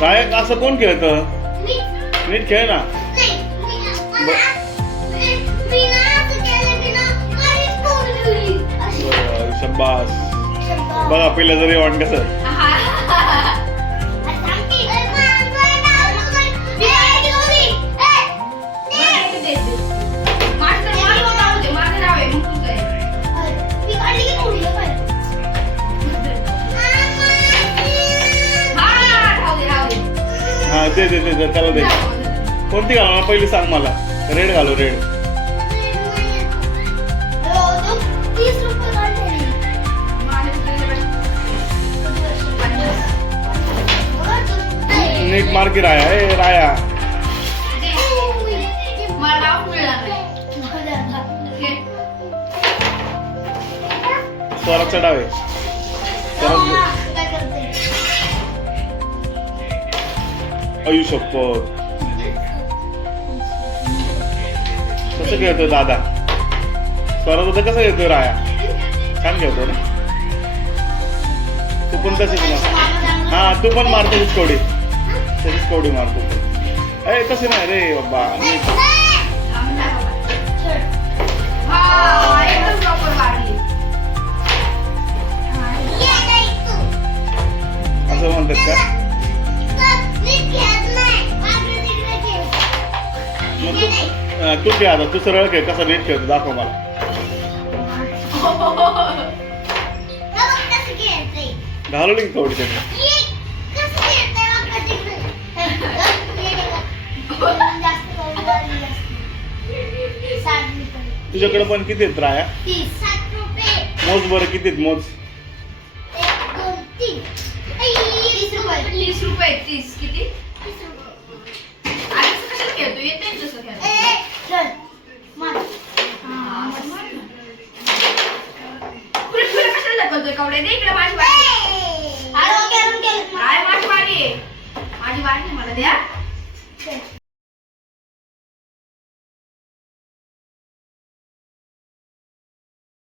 काय असं कोण खेळतं? नीट खेळ ना. शब्बास बघा पहिलं जरी वाट हा दे दे दे दे, त्याला दे. कोणती घालू पहिली सांग मला. रेड घालू रेड. नीट मार्की राया ए राया. दे. मला नाव स्वराचा डाव आहे स्वरात आयु शपथ कसं खेळतोय दादा? स्वरात दादा कसं खेळतोय राया? छान खेळतो ना? तू पण तशीच मार. हा तू पण मारतो तशीच कवडी तशीच कवडी मारतो अरे कसे नाही रे बाबा. असं म्हणतात का? तू खेळ आता तू सरळ खेळ कसा नीट खेळतो दाखव मला. घालून कवडी त्याने. तुझ्याकडे पण किती आहेत राया? मोज बरं किती आहेत मोज? एक तीस रुपये तीस किती तीस रुपये आणि असं कशाला खेळतो येत नाही तसं खेळतो ए, चल, मार. हा, असं मार ना. पुढे ढकलतोय कवडे दे इकडे माझी वाटी. काय माझी वाटी? माझी वाटी मला द्या